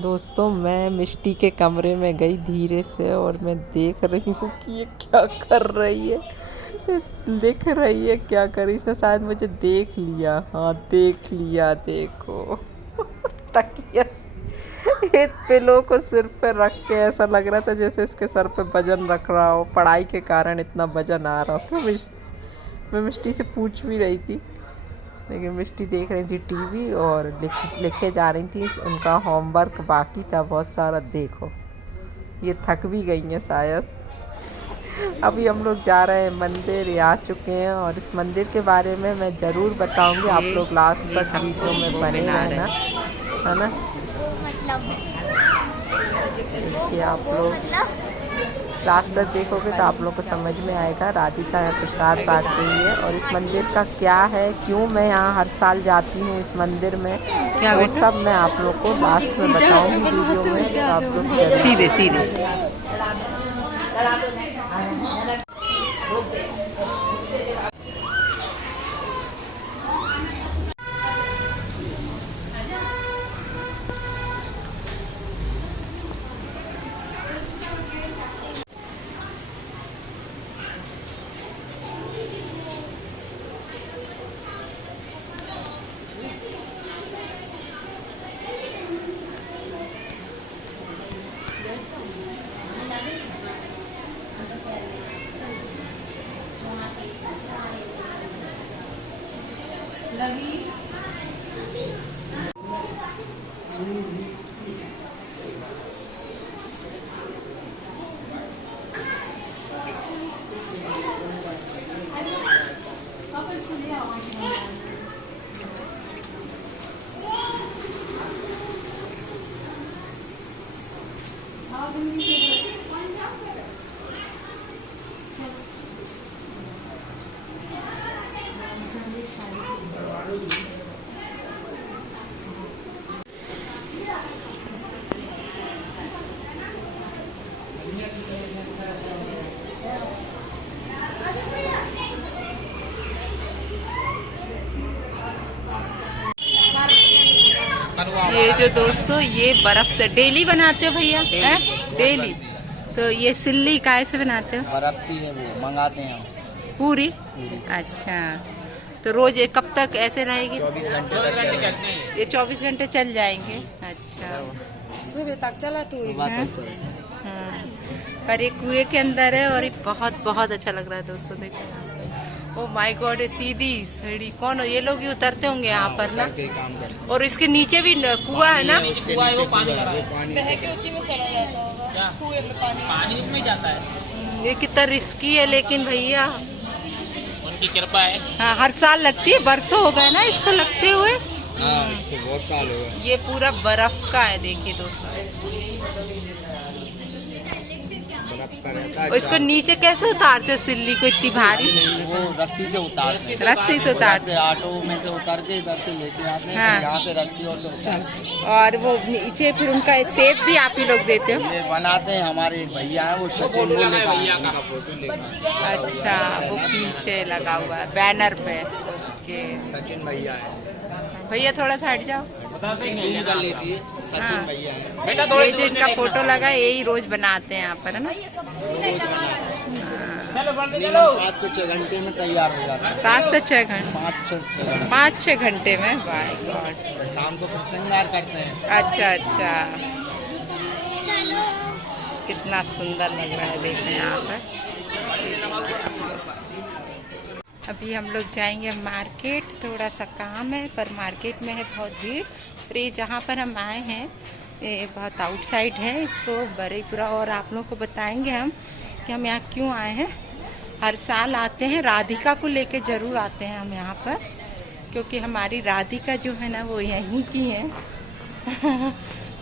दोस्तों मैं मिष्टी के कमरे में गई धीरे से और मैं देख रही हूँ कि ये क्या कर रही है। लिख रही है क्या कर रही है। इसने शायद मुझे देख लिया। हाँ देख लिया देखो। तकिया से इस पिलो को सिर पे रख के ऐसा लग रहा था जैसे इसके सर पे वजन रख रहा हो। पढ़ाई के कारण इतना वजन आ रहा हो। क्यों मैं मिष्टी से पूछ भी रही थी लेकिन मिष्टी देख रही थी टीवी और लिखे जा रही थी। उनका होमवर्क बाकी था बहुत सारा। देखो ये थक भी गई हैं शायद। अभी हम लोग जा रहे हैं मंदिर, आ चुके हैं और इस मंदिर के बारे में मैं ज़रूर बताऊंगी। आप लोग लास्ट तक वीडियो में बने रहना, है ना। देखिए आप लोग लास्ट तक देखोगे तो आप लोग को समझ में आएगा। राधिका यहाँ प्रसाद बांट रही है और इस मंदिर का क्या है, क्यों मैं यहाँ हर साल जाती हूँ इस मंदिर में, वो सब मैं आप लोग को लास्ट में बताऊँगी वीडियो में। तो आप लोग सीधे सीधे ये जो दोस्तों ये बर्फ से डेली बनाते हो भैया? डेली। तो ये सिल्ली काय से बनाते हो? बर्फ की है वो मंगाते हैं हम। पूरी? अच्छा तो रोज कब तक ऐसे रहेगी? 24 घंटे। ये 24 घंटे चल जाएंगे। अच्छा सुबह तक चला तो हाँ। पर ये कुएं के अंदर है और ये बहुत बहुत अच्छा लग रहा है दोस्तों। देखो ओ माय गॉड, ये सीधी सीढ़ी। कौन ये लोग ही उतरते होंगे यहाँ पर ना। और इसके नीचे भी कुआं है ना। कुआं है वो पानी बह के उसी में चला जाता होगा। कुएं में पानी उसमें जाता है। ये कितना रिस्की है लेकिन भैया उनकी कृपा है। हाँ हर साल लगती है। बरसों हो गए ना इसको लगते हुए। इसको बहुत साल हो गए। ये पूरा बर्फ का है देखिए दोस्तों। और इसको नीचे कैसे उतारते हो सिल्ली को इतनी भारी? वो रस्सी से उतारते। रस्सी से उतारते। ऑटो में से उतार के इधर से लेके आते हैं। हाँ। यहाँ से रस्सी और से उतारते। और वो नीचे फिर उनका सेब भी आप ही लोग देते हो? ये बनाते हैं हमारे एक भैया है वो सचिन, वो लेकर फोटो लेकर। अच्छा वो पीछे लगा हुआ है बैनर पे। ओके सचिन भैया है। भैया थोड़ा सा हट जाओ। कर लेती है सचिन हाँ। भैया है। ये जो इनका फोटो लगा है यही रोज बनाते हैं यहाँ पर, है ना। 5 से 6 घंटे में तैयार हो जाता है। 7 से 6 घंटे? 5-6 घंटे में। By God. शाम को फिर श्रृंगार करते हैं। अच्छा अच्छा कितना सुंदर लग रहा है देखने यहाँ पर। अभी हम लोग जाएंगे मार्केट। थोड़ा सा काम है पर मार्केट में है बहुत भीड़। और ये जहाँ पर हम आए हैं ये बहुत आउटसाइड है, इसको बरेपुरा। और आप लोग को बताएंगे हम कि हम यहाँ क्यों आए हैं। हर साल आते हैं, राधिका को लेके जरूर आते हैं हम यहाँ पर, क्योंकि हमारी राधिका जो है ना वो यहीं की है।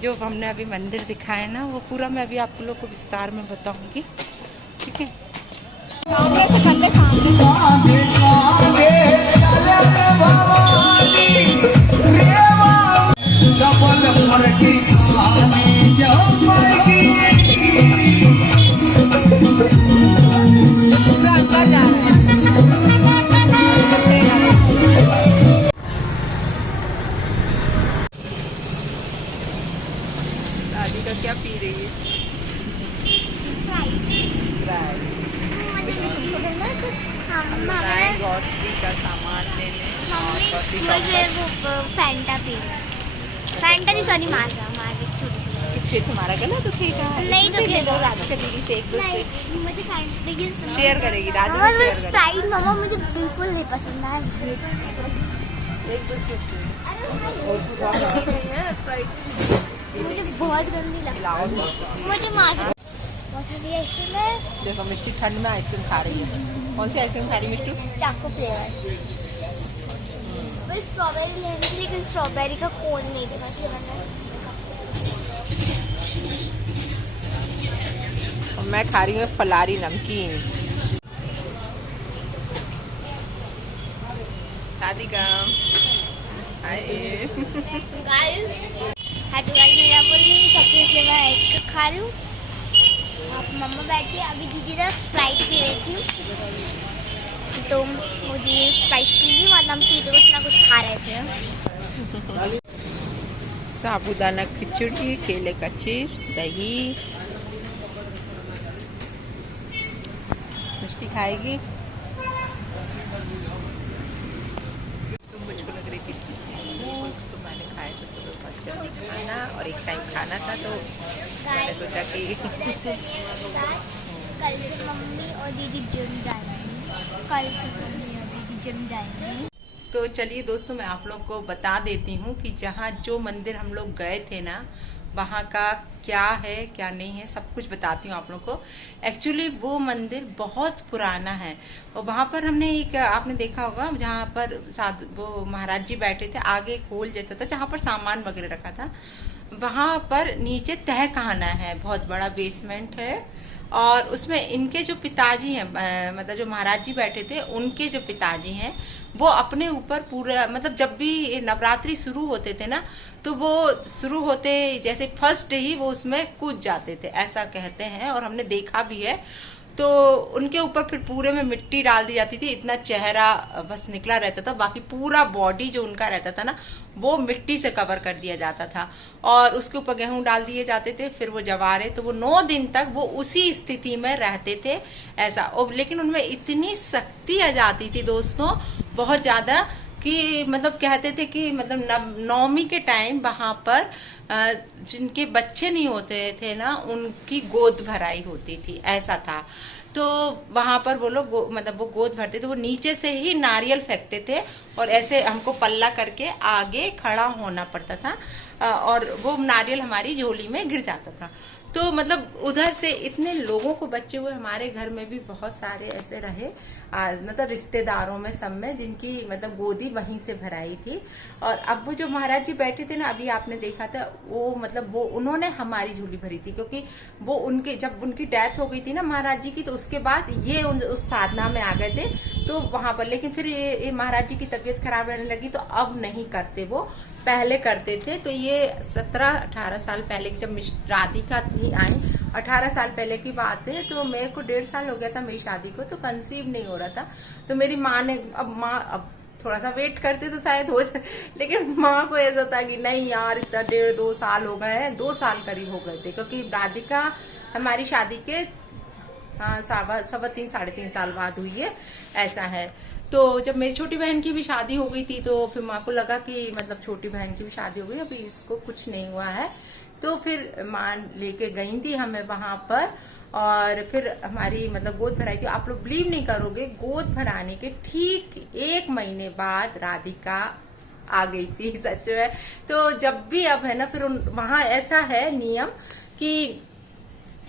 जो हमने अभी मंदिर दिखाया ना वो पूरा मैं अभी आप लोग को विस्तार में बताऊंगी। ठीक है। सामने से कर ले, सामने राधिका क्या पी रही है? ग्रोसरी का सामान लेने मुझे वो फैंटा पी फैंटा नहीं सॉरी माजा छोटी फिर तुम्हारा गला दुखेगा। नहीं ले लो राधिका दीदी से एक दो से मुझे फैंटा शेयर करेगी राधिका मुझे शेयर स्प्राइट मामा मुझे बिल्कुल नहीं पसंद है। एक दो स्प्राइट मुझे बहुत गंदी लगती है। मुझे माँ से बहुत ठंडी आइसक्रीम है। देखो मिष्टी ठंड में आइसक्रीम खा रही है। कौन सी आइसक्रीम खा रही है मिष्टू? चाको फ्लेवर। मुझे स्ट्रॉबेरी लेनी थी लेकिन स्ट्रॉबेरी का कोन नहीं देखा इसलिए मैंने। और मैं खा रही हूँ फलारी नमकीन। राधिका हाय गाइस मैं क्या बोल रही हूँ चॉकलेट फ्लेवर आइसक्रीम खा रही हूँ। आप मम्मा बैठी अभी दीदी ना स्प्राइट पी रही थी तो मुझे स्प्राइट पी ली वरना हम सीधे कुछ ना कुछ खा रहे थे। साबूदाना खिचड़ी, केले का चिप्स, दही। मिष्टी खाएगी? तो मुझको लग रही थी भूख तो मैंने खाया तो सुबह बहुत जल्दी खाना और एक टाइम खाना था तो मैंने सोचा कि कल से मम्मी और दीदी जिम जाएंगी। कल से मम्मी और दीदी जिम जाएंगी। तो चलिए दोस्तों मैं आप लोग को बता देती हूँ कि जहाँ जो मंदिर हम लोग गए थे ना वहाँ का क्या है क्या नहीं है सब कुछ बताती हूँ आप लोग को। एक्चुअली वो मंदिर बहुत पुराना है और वहाँ पर हमने एक आपने देखा होगा जहाँ पर वो महाराज जी बैठे थे आगे एक होल जैसा था जहाँ पर सामान वगैरह रखा था। वहाँ पर नीचे तहखाना है, बहुत बड़ा बेसमेंट है और उसमें इनके जो पिताजी हैं मतलब जो महाराज जी बैठे थे उनके जो पिताजी हैं वो अपने ऊपर पूरा मतलब जब भी नवरात्रि शुरू होते थे ना तो वो शुरू होते जैसे फर्स्ट डे ही वो उसमें कूद जाते थे ऐसा कहते हैं और हमने देखा भी है। तो उनके ऊपर फिर पूरे में मिट्टी डाल दी जाती थी, इतना चेहरा बस निकला रहता था, बाकी पूरा बॉडी जो उनका रहता था ना वो मिट्टी से कवर कर दिया जाता था और उसके ऊपर गेहूं डाल दिए जाते थे। फिर वो जवारे तो वो 9 दिन तक वो उसी स्थिति में रहते थे ऐसा। और लेकिन उनमें इतनी शक्ति आ जाती थी दोस्तों बहुत ज्यादा कि मतलब कहते थे कि मतलब नवमी के टाइम वहां पर जिनके बच्चे नहीं होते थे ना उनकी गोद भराई होती थी ऐसा था। तो वहां पर वो लोग मतलब वो गोद भरते थे, वो नीचे से ही नारियल फेंकते थे और ऐसे हमको पल्ला करके आगे खड़ा होना पड़ता था और वो नारियल हमारी झोली में गिर जाता था। तो मतलब उधर से इतने लोगों को बच्चे हुए, हमारे घर में भी बहुत सारे ऐसे रहे मतलब रिश्तेदारों में सब में जिनकी मतलब गोदी वहीं से भराई थी। और अब वो जो महाराज जी बैठे थे ना अभी आपने देखा था वो मतलब वो उन्होंने हमारी झोली भरी थी क्योंकि वो उनके जब उनकी डेथ हो गई थी ना महाराज जी की तो उसके बाद ये उस साधना में आ गए थे तो वहां पर। लेकिन फिर ये महाराज जी की तबीयत खराब रहने लगी तो अब नहीं करते, वो पहले करते थे। तो ये 17-18 साल पहले जब राधिका थी आई 18 साल पहले की बात है। तो मेरे को 1.5 साल हो गया था मेरी शादी को तो कंसीव नहीं हो रहा था। तो मेरी माँ ने अब थोड़ा सा वेट करते तो शायद हो जाए, लेकिन माँ को ऐसा था कि नहीं यार इतना 1.5-2 साल हो गए हैं, 2 साल करीब हो गए थे क्योंकि राधिका हमारी शादी के 3.5 साल बाद हुई है ऐसा है। तो जब मेरी छोटी बहन की भी शादी हो गई थी तो फिर माँ को लगा कि मतलब छोटी बहन की भी शादी हो गई अभी इसको कुछ नहीं हुआ है। तो फिर माँ लेके गई थी हमें वहां पर और फिर हमारी मतलब गोद भराई थी। आप लोग बिलीव नहीं करोगे गोद भराने के ठीक 1 महीने बाद राधिका आ गई थी सच में। तो जब भी अब है ना फिर वहां ऐसा है नियम कि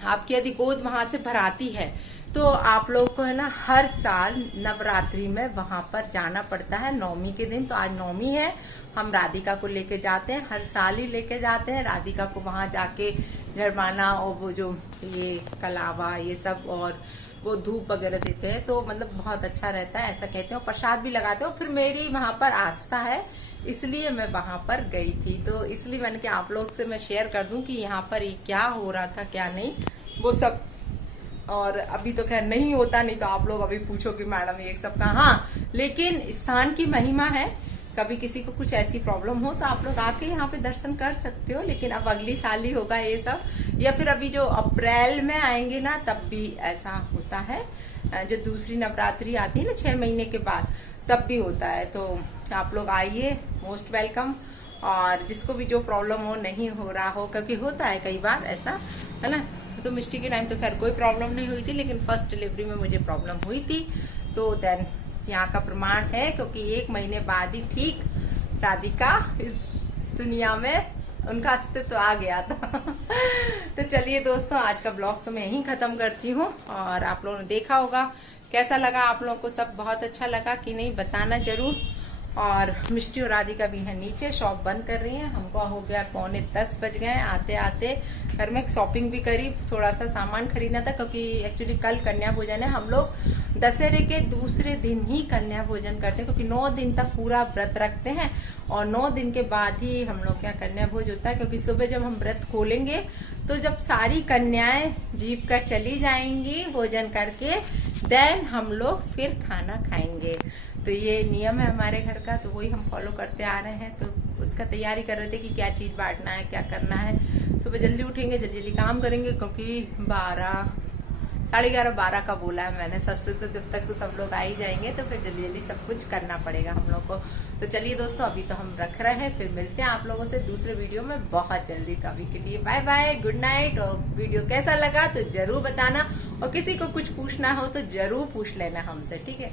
आपकी यदि गोद वहां से भराती है तो आप लोग को है ना हर साल नवरात्रि में वहां पर जाना पड़ता है नवमी के दिन। तो आज नवमी है, हम राधिका को लेके जाते हैं, हर साल ही लेके जाते हैं राधिका को वहां जाके गरबाना और वो जो ये कलावा ये सब और वो धूप वगैरह देते हैं तो मतलब बहुत अच्छा रहता है ऐसा कहते हैं। और प्रसाद भी लगाते हो। फिर मेरी वहां पर आस्था है इसलिए मैं वहां पर गई थी। तो इसलिए मैंने कि आप लोग से मैं शेयर कर दूं कि यहाँ पर ये क्या हो रहा था क्या नहीं वो सब। और अभी तो खैर नहीं होता, नहीं तो आप लोग अभी पूछो कि मैडम ये सब कहाँ। लेकिन स्थान की महिमा है कभी किसी को कुछ ऐसी प्रॉब्लम हो तो आप लोग आके यहाँ पे दर्शन कर सकते हो। लेकिन अब अगली साल ही होगा ये सब, या फिर अभी जो अप्रैल में आएंगे ना तब भी ऐसा होता है। जो दूसरी नवरात्रि आती है ना 6 महीने के बाद, तब भी होता है। तो आप लोग आइए, मोस्ट वेलकम। और जिसको भी जो प्रॉब्लम हो, नहीं हो रहा हो, क्योंकि होता है कई बार ऐसा, है ना। तो मिष्टी के टाइम तो खैर कोई प्रॉब्लम नहीं हुई थी, लेकिन फर्स्ट डिलीवरी में मुझे प्रॉब्लम हुई थी। तो देन यहाँ का प्रमाण है, क्योंकि 1 महीने बाद ही ठीक राधिका इस दुनिया में उनका अस्तित्व आ गया था। तो चलिए दोस्तों, आज का ब्लॉग तो मैं यहीं खत्म करती हूँ। और आप लोगों ने देखा होगा कैसा लगा, आप लोगों को सब बहुत अच्छा लगा कि नहीं, बताना जरूर। और मिष्टी और राधिका भी है नीचे, शॉप बंद कर रही हैं। हमको हो गया 9:45 बज गए आते आते। घर में शॉपिंग भी करी, थोड़ा सा सामान खरीदना था, क्योंकि एक्चुअली कल कन्या भोजन है। हम लोग दशहरे के दूसरे दिन ही कन्या भोजन करते हैं, क्योंकि 9 दिन तक पूरा व्रत रखते हैं और 9 दिन के बाद ही हम लोग क्या कन्या भोज होता है। क्योंकि सुबह जब हम व्रत खोलेंगे तो जब सारी कन्याएं जीप कर चली जाएंगी भोजन करके, देन हम लोग फिर खाना खाएंगे। तो ये नियम है हमारे घर का, तो वही हम फॉलो करते आ रहे हैं। तो उसका तैयारी कर रहे थे कि क्या चीज़ बांटना है, क्या करना है। सुबह जल्दी उठेंगे, जल्दी जल्दी काम करेंगे, क्योंकि 11:30-12 का बोला है मैंने। सच तो जब तक तो सब लोग आ ही जाएंगे, तो फिर जल्दी जल्दी सब कुछ करना पड़ेगा हम लोग को। तो चलिए दोस्तों, अभी तो हम रख रहे हैं, फिर मिलते हैं आप लोगों से दूसरे वीडियो में बहुत जल्दी। कभी के लिए बाय बाय, गुड नाइट। और वीडियो कैसा लगा तो जरूर बताना, और किसी को कुछ पूछना हो तो जरूर पूछ लेना हमसे, ठीक है।